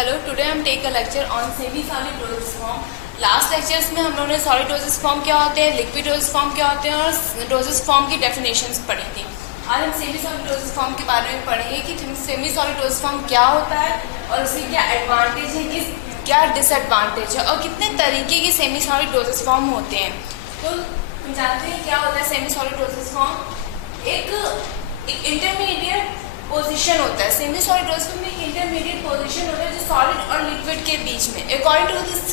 Hello, today हम take a lecture on semi solid dosage form. Last lectures में हम लोगों ने सॉलिड डोसेज फॉर्म क्या होते हैं, लिक्विड डोसेज फॉर्म क्या होते हैं और डोसेज फॉर्म की डेफिनेशंस पढ़ी थी। आज हम सेमी सॉलिड डोसेज फॉर्म के बारे में पढ़ेंगे कि सेमी सॉलिड डोसेज फॉर्म क्या होता है और उसके क्या एडवांटेज है, क्या डिसएडवांटेज है और कितने तरीके के सेमी सॉलिड डोसेज फॉर्म होते हैं। तो हम जानते हैं क्या होता है सेमी सॉलिड डोसेज फॉर्म। एक इंटरमीडिएट पोजीशन होता है। सेमी सॉलिड डोसेज में एक इंटरमीडिएट पोजीशन होता है जो सॉलिड और लिक्विड के बीच में अकॉर्डिंग टू दिस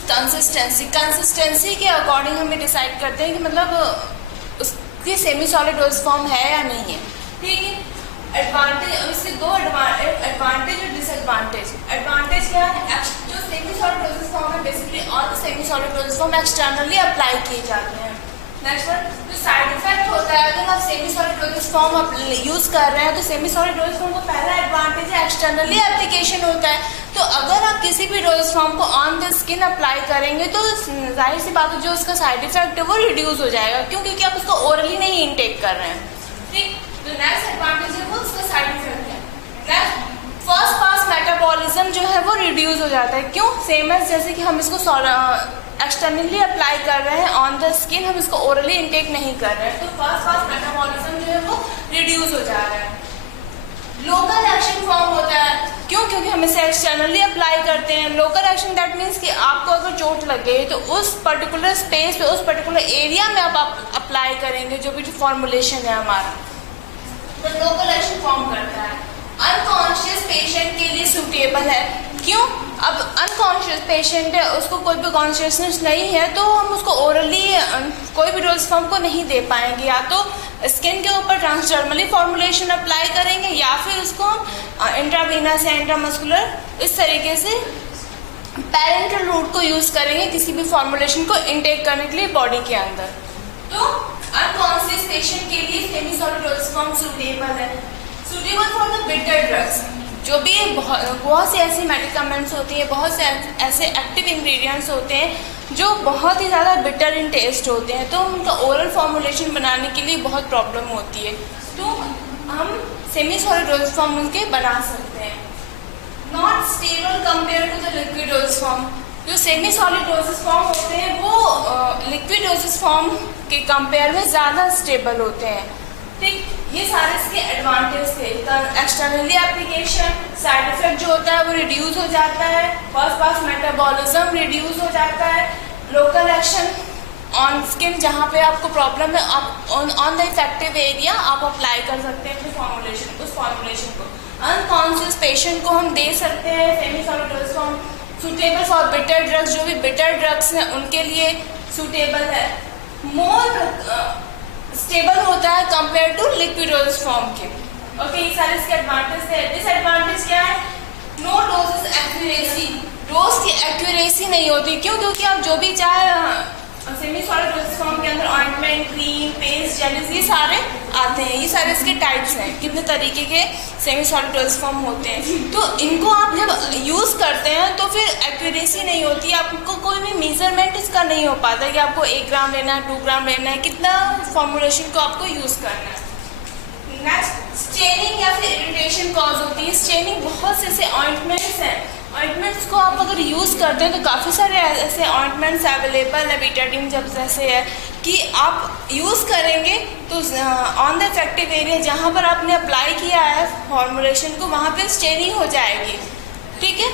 कंसिस्टेंसी के अकॉर्डिंग हमें डिसाइड करते हैं कि मतलब उसकी सेमी सॉलिड डोसेज फॉर्म है या नहीं है। ठीक है। एडवांटेज, इससे दो एडवांटेज और डिसएडवांटेज। एडवांटेज क्या है, जो सेमी सॉलिड डोसेज फॉर्म है basically all semi solid dosage form externally apply किए जाते हैं। नेक्स्ट वन, जो साइड इफेक्ट होता है अगर आप semi solid dosage form use कर रहे हैं तो सेमी सॉलिड डोसेज फॉर्म का पहला एडवांटेज है एक्सटर्नली एप्लीकेशन होता है। तो अगर आप किसी भी डोसेज फॉर्म को ऑन द स्किन अप्लाई करेंगे तो जाहिर सी बात है जो उसका साइड इफेक्ट है वो रिड्यूस हो जाएगा, क्यों? क्योंकि आप उसको ओरली नहीं इनटेक कर रहे हैं। ठीक, तो नेक्स्ट एडवांटेज है वो उसका साइड इफेक्ट है। नेक्स्ट, फर्स्ट पास मेटाबॉलिज्म जो है वो रिड्यूस हो जाता है। क्यों? सेम एज जैसे कि हम इसको एक्सटर्नली अप्लाई कर रहे हैं ऑन द स्किन, हम इसको ओरली इनटेक नहीं कर रहे हैं, तो फर्स्ट पास मेटाबॉलिज्म जो है वो रिड्यूस हो जा रहा है। लोकल एक्शन फॉर्म होता है। क्यों? क्योंकि हम इसे एक्सटर्नली अप्लाई करते हैं। लोकल एक्शन दैट मीन्स कि आपको अगर चोट लगे तो उस पर्टिकुलर स्पेस पे, उस पर्टिकुलर एरिया में आप अप्लाई करेंगे जो भी फॉर्मुलेशन है हमारा, तो लोकल एक्शन फॉर्म करता है। अनकॉन्शियस पेशेंट के लिए सूटेबल है। क्यों? अब अनकॉन्शियस पेशेंट है, उसको कोई भी कॉन्शियसनेस नहीं है, तो हम उसको ओरली कोई भी डोज फॉर्म को नहीं दे पाएंगे। या तो स्किन के ऊपर ट्रांसडर्मली फॉर्मुलेशन अप्लाई करेंगे या फिर उसको इंट्रावीनस या इंट्रामस्कुलर इस तरीके से पैरेंटल रूट को यूज करेंगे किसी भी फॉर्मुलेशन को इनटेक करने के लिए बॉडी के अंदर। तो अनकॉन्शियस पेशेंट के लिए semi solid dose form suitable है। Suitable for the bitter drugs, जो भी बहुत से ऐसे मेडिकामेंट्स होती हैं, बहुत से ऐसे एक्टिव इंग्रेडिएंट्स होते हैं जो बहुत ही ज़्यादा बिटर इन टेस्ट होते हैं, तो उनका ओरल फॉर्मुलेशन बनाने के लिए बहुत प्रॉब्लम होती है, तो हम सेमी सॉलिड डोसेज फॉर्म उनके बना सकते हैं। Not stable compare to the liquid dosage form. जो सेमी सॉलिड डोसेज फॉर्म होते हैं वो लिक्विड डोसेज फॉर्म के कंपेयर में ज़्यादा स्टेबल होते हैं। ठीक, ये सारे इसके एडवांटेज थे। एक्सटर्नली एप्लीकेशन, साइड इफेक्ट जो होता है वो रिड्यूस हो जाता है, फर्स्ट पास मेटाबॉलिज्म रिड्यूस हो जाता है, लोकल एक्शन ऑन स्किन जहाँ पे आपको प्रॉब्लम है आप ऑन द इफेक्टिव एरिया आप अप्लाई कर सकते हैं उस फॉर्मुलेशन को। अनकॉन्शियस पेशेंट को हम दे सकते हैं semi solid dosage form. Suitable for bitter drugs, जो भी बिटर ड्रग्स हैं उनके लिए सूटेबल है। मोर स्टेबल होता है compare to liquid dosage form के। ओके, ये सारे इसके एडवांटेज है। डिसएडवांटेज क्या है? नो डोजेस एक्यूरेसी, डोज की एक्यूरेसी नहीं होती। क्यों? क्योंकि आप जो भी चाहे सेमी सॉलिड डोसेज फॉर्म के अंदर ऑइंटमेंट, क्रीम, पेस्ट, जेलीज ये सारे आते हैं। ये सारे इसके टाइप्स हैं, कितने तरीके के सेमी सॉलिड डोसेज फॉर्म होते हैं। तो इनको आप जब यूज करते हैं तो फिर एक्यूरेसी नहीं होती, आपको कोई भी मेजरमेंट इसका नहीं हो पाता कि आपको 1 ग्राम लेना है, 2 ग्राम लेना है, कितना फॉर्मुलेशन को आपको यूज करना है। नेक्स्ट, स्टेनिंग या फिर इरिटेशन कॉज होती है। स्टेनिंग, बहुत से ऐसे ऑइंटमेंट्स हैं, ऑइंटमेंट्स को आप अगर यूज़ करते हैं तो काफ़ी सारे ऐसे ऑइंटमेंट्स अवेलेबल है बीटाडीन जब जैसे है कि आप यूज़ करेंगे तो ऑन द इफेक्टिव एरिया जहाँ पर आपने अप्लाई किया है फॉर्मुलेशन को वहाँ पे स्टेनिंग हो जाएगी। ठीक है।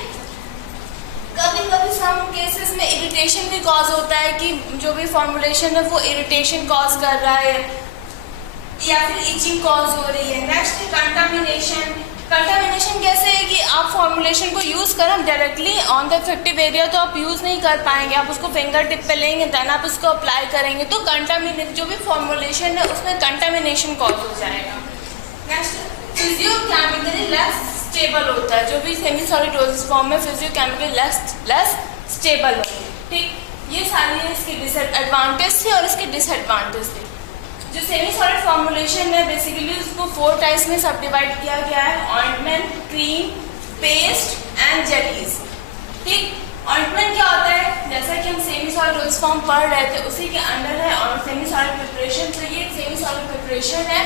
कभी कभी सम केसेस में इरिटेशन भी कॉज होता है कि जो भी फॉर्मुलेशन है वो इरिटेशन कॉज कर रहा है या फिर इचिंग कॉज हो रही है। Next, contamination. कंटामिनेशन कैसे है कि आप फॉर्मुलेशन को यूज करें directly on the effective area तो आप यूज नहीं कर पाएंगे, आप उसको फिंगर टिप पे लेंगे देन आप उसको अप्लाई करेंगे तो कंटामिनेट जो भी फॉर्मुलेशन है उसमें कंटामिनेशन कॉज हो जाएगा। नेक्स्ट, फिजियोकेमिकली लेस स्टेबल होता है। जो भी सेमी सॉलिड डोसेज फॉर्म में फिजियोकेमिकली लेस स्टेबल होती है। ठीक, ये सारी इसके एडवांटेज थे और इसके डिसएडवांटेज थे। जो सेमी सॉलिड फॉर्मुलेशन है बेसिकली उसको 4 टाइप्स में सब डिवाइड किया गया है, ointment, cream, paste and jellies. ठीक, ऑइंटमेंट क्या होता है? जैसा कि हम सेमी सॉलिड डोसेज फॉर्म पढ़ रहे थे उसी के अंडर है और सेमी सॉलिड प्रिपरेशन। तो ये सेमी सॉलिड प्रिपरेशन है,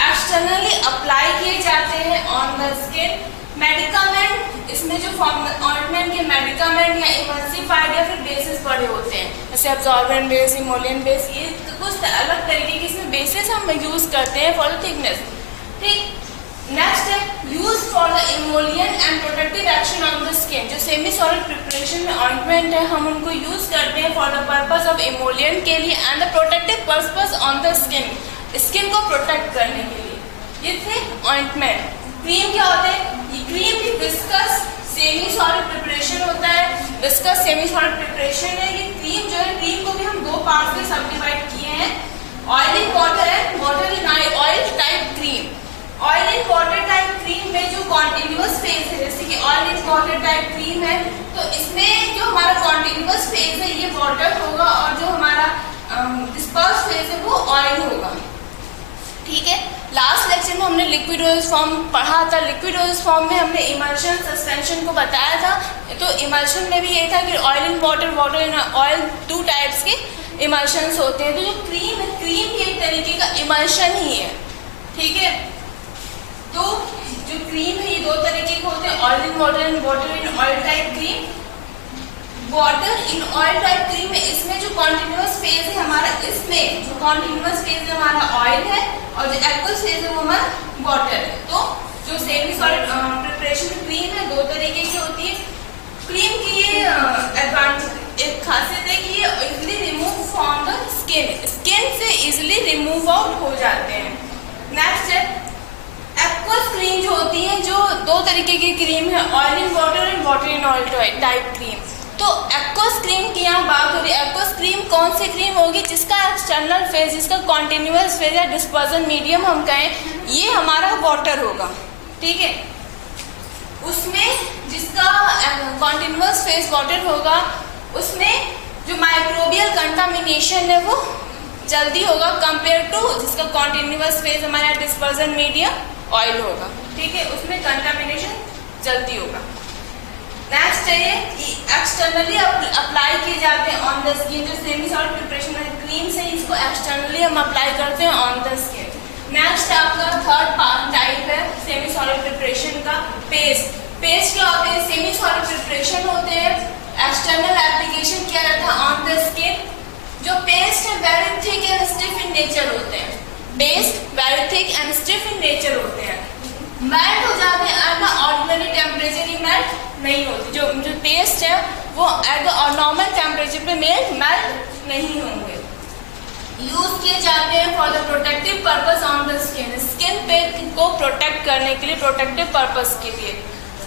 एक्सटर्नली अप्लाई किए जाते हैं ऑन द स्किन मेडिकामेंट, इसमें जो ऑइंटमेंट के मेडिकामेंट या इमल्सिफाइड या फिर बेसिस पड़े होते हैं, जैसे अब्जॉर्बेंट बेस, इमोलियन बेस, ये कुछ अलग तरीके के इसमें बेसिस हम यूज करते हैं फॉर द थिकनेस। ठीक, नेक्स्ट है use for the इमोलियन and protective action on the skin. जो सेमी सॉलिड प्रिपरेशन में ऑइंटमेंट है, हम उनको यूज करते हैं फॉर द पर्पस ऑफ इमोलियन के लिए and the protective purpose on the skin, skin को प्रोटेक्ट करने के लिए। ये थे ऑइंटमेंट। क्रीम क्या होते हैं? ये क्रीम भी विस्कस सेमी सॉलिड प्रिपरेशन होता है, विस्कस सेमी सॉलिड प्रिपरेशन है। ये क्रीम जो है, क्रीम को भी हम दो पार्ट में सब डिवाइड किए हैं, oil in water and water in oil type cream. Oil in water type cream में जो कॉन्टिन्यूअस फेज है, जैसे कि oil in water type cream है, तो इसमें जो हमारा कॉन्टिन्यूअस फेज है ये वाटर होगा और जो हमारा डिस्पर्स फेज है वो ऑयल होगा। ठीक है, लास्ट लेक्चर में हमने लिक्विड डोसेज फॉर्म पढ़ा था। लिक्विड डोसेज फॉर्म में हमने इमल्शन, सस्पेंशन को बताया था। तो इमल्शन में भी ये था कि oil in water, water in oil, two types के इमल्शंस होते हैं। तो जो क्रीम है, क्रीम भी एक तरीके का इमल्शन ही है। ठीक है, तो जो क्रीम है ये दो तरीके के होते हैं, oil in water and water in oil type cream. Water in oil type cream है, इसमें जो कॉन्टिन्यूअस फेज है हमारा, इसमें जो कॉन्टिन्यूअस फेज है हमारा ऑयल है और जो एक्वस फेज है वो हमारा वाटर है। तो जो सेमी सॉलिड प्रिपरेशन क्रीम है दो तरीके की होती है। क्रीम की ये एडवांटेज, एक खासियत है कि ये easily remove from the skin, skin से इजिली रिमूव आउट हो जाते हैं। नेक्स्ट है एक्वस क्रीम जो होती है, जो दो तरीके की क्रीम है, oil in water and water in oil type cream. तो एक्वस क्रीम की यहाँ बात हो रही है। एक्वस क्रीम कौन सी क्रीम होगी? जिसका एक्सटर्नल फेज, जिसका कॉन्टिन्यूअस फेज या डिस्पर्जन मीडियम हम कहें, ये हमारा वाटर होगा। ठीक है, उसमें जिसका कॉन्टिन्यूअस फेज वाटर होगा, उसमें जो माइक्रोबियल कंटामिनेशन है वो जल्दी होगा कंपेयर टू जिसका कॉन्टिन्यूअस फेज हमारा डिस्पर्जन मीडियम ऑयल होगा। ठीक है, उसमें कंटामिनेशन जल्दी होगा। नेक्स्ट है ये एक्सटर्नली अप्लाई किए जाते हैं ऑन द स्किन। जो सेमी सॉलिड प्रिपरेशन है क्रीम से, इसको एक्सटर्नली हम अप्लाई करते हैं ऑन द स्किन। नेक्स्ट आपका थर्ड टाइप है सेमी सॉलिड प्रिपरेशन का, पेस्ट। पेस्ट क्या होते हैं? सेमी सॉलिड प्रिपरेशन होते हैं, एक्सटर्नल एप्लीकेशन किया जाता है ऑन द स्किन। जो पेस्ट है very thick and stiff in nature होते हैं। Paste very thick and stiff in nature होते हैं, मेल्ट हो जाते हैं at the ordinary temperature. He melt नहीं होती, जो पेस्ट है वो एट द नॉर्मल टेम्परेचर पे मेल्ट नहीं होंगे। यूज किए जाते हैं for the protective purpose on the skin, skin पे को प्रोटेक्ट करने के लिए, प्रोटेक्टिव पर्पस के लिए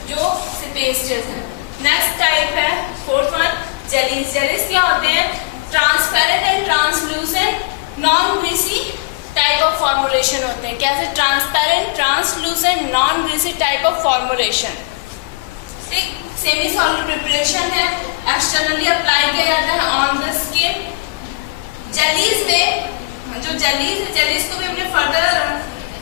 जो पेस्टेस है। नेक्स्ट टाइप है फोर्थ वन, जेलीज। जेलीज क्या होते हैं? Transparent and translucent non greasy type of formulation होते हैं। कैसे? Transparent, translucent, non greasy type of formulation. ठीक, सेमी सॉलिड प्रिपरेशन है, एक्सटर्नली अप्लाई किया जाता है ऑन द स्किन। जेलीज में जो जेलीज है, जेलीज को भी हमने फर्दर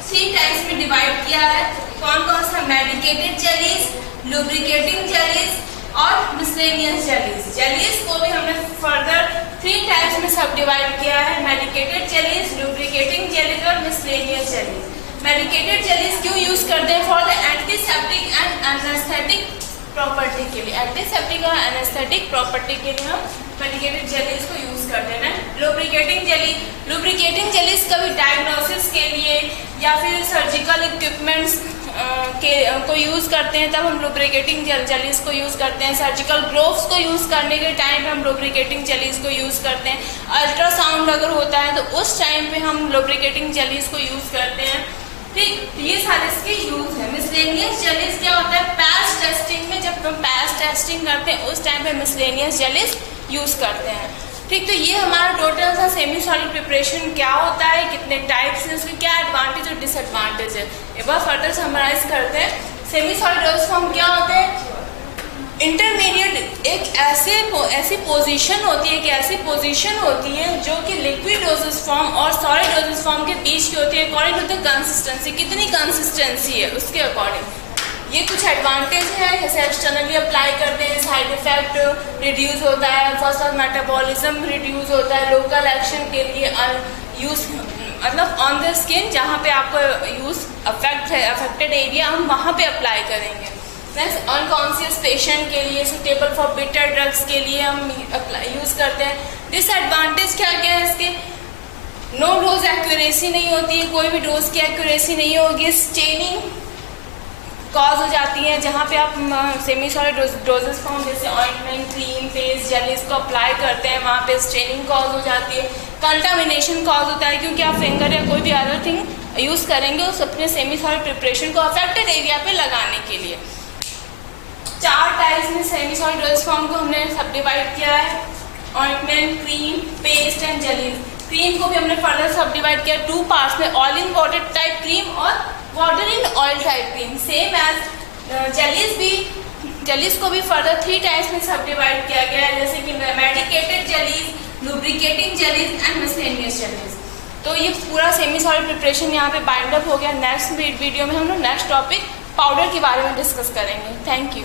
3 टाइप्स में डिवाइड किया है। कौन कौन सा? मेडिकेटेड जेलीज, लुब्रिकेटिंग जेलीज और मिसलेनियस जेलीज। जेलीज को भी हमने फर्दर 3 टाइप्स में सब डिवाइड किया है, मेडिकेटेड जेलीज, लुब्रिकेटिंग जेलीज और मिसलेनियस जेलीज। मेडिकेटेड जेलीज क्यों यूज करते हैं? For the antiseptic and anaesthetic property के लिए, एंटीसेप्टिक और एनेस्थेटिक प्रॉपर्टी के लिए हम मेडिकेटेड जेलीज को यूज करते हैं। लुब्रिकेटिंग जेली, लुब्रिकेटिंग जेलीज कभी डायग्नोसिस के लिए या फिर सर्जिकल इक्विपमेंट्स को यूज करते हैं, तब हम लुब्रिकेटिंग जेलीज को यूज करते हैं। सर्जिकल ग्लोव्स को यूज करने के टाइम पे हम लुब्रिकेटिंग जेलीज को यूज करते हैं। अल्ट्रासाउंड अगर होता है तो उस टाइम पे हम लुब्रिकेटिंग जेलीज को यूज करते हैं। ठीक, ये सारे इसके यूज है। मिसलेनियस जेलीज क्या होता है? पैच टेस्टिंग में जब हम पैच टेस्टिंग करते हैं उस टाइम पे मिसलेनियस जेलीज यूज करते हैं। ठीक, तो ये हमारा टोटल था सेमी सॉलिड प्रिपरेशन क्या होता है, कितने टाइप्स हैं, उसके क्या एडवांटेज और डिसएडवांटेज है। एक बार फर्दर समराइज करते हैं। सेमी सॉलिड डोसेज फॉर्म क्या होते हैं? इंटरमीडिएट एक ऐसी पोजीशन होती है, कि ऐसी पोजीशन होती है जो कि लिक्विड डोसेज फॉर्म और सॉलिड डोसेज फॉर्म के बीच की होती है, अकॉर्डिंग टू द कंसिस्टेंसी। कितनी कंसिस्टेंसी है उसके अकॉर्डिंग। ये कुछ एडवांटेज है, जैसे एक्सटर्नली अप्लाई करते हैं, साइड इफेक्ट रिड्यूस होता है, फर्स्ट ऑफ मेटाबॉलिज्म रिड्यूस होता है, लोकल एक्शन के लिए यूज, मतलब ऑन द स्किन जहाँ पे आपको यूज अफेक्टेड एरिया हम वहाँ पे अप्लाई करेंगे। नेक्स्ट अनकॉन्शियस पेशेंट के लिए, सुटेबल फॉर बिटर ड्रग्स के लिए हम यूज़ करते हैं। डिसएडवांटेज क्या क्या है इसके? नो डोज एक्यूरेसी नहीं होती है, कोई भी डोज की एक्यूरेसी नहीं होगी। स्टेनिंग कॉज हो जाती है, जहाँ पे आप सेमी सॉलिड डोजेस फॉर्म जैसे ऑइंटमेंट, क्रीम, पेस्ट, जेलीज को अप्लाई करते हैं, वहाँ पे स्टेनिंग कॉज हो जाती है। कंटामिनेशन कॉज होता है, क्योंकि आप फिंगर या कोई भी अदर थिंग यूज़ करेंगे उस अपने सेमी सॉलिड प्रिपरेशन को अफेक्टेड एरिया पे लगाने के लिए। 4 टाइप्स में सेमी सॉलिड डोजेस फॉर्म को हमने सब डिवाइड किया है, ointment, cream, paste and jellies. Cream को भी हमने फर्दर सब डिवाइड किया 2 पार्ट्स में, oil in water type cream और water in oil type cream. Same as jellies को भी फर्दर 3 टाइप्स में सब डिवाइड किया गया है, जैसे कि medicated jellies, lubricating jellies and miscellaneous jellies. तो ये पूरा सेमी सॉलिड प्रिपरेशन यहाँ पे बाइंड अप हो गया। नेक्स्ट वीडियो में हम लोग नेक्स्ट टॉपिक पाउडर के बारे में डिस्कस करेंगे। Thank you.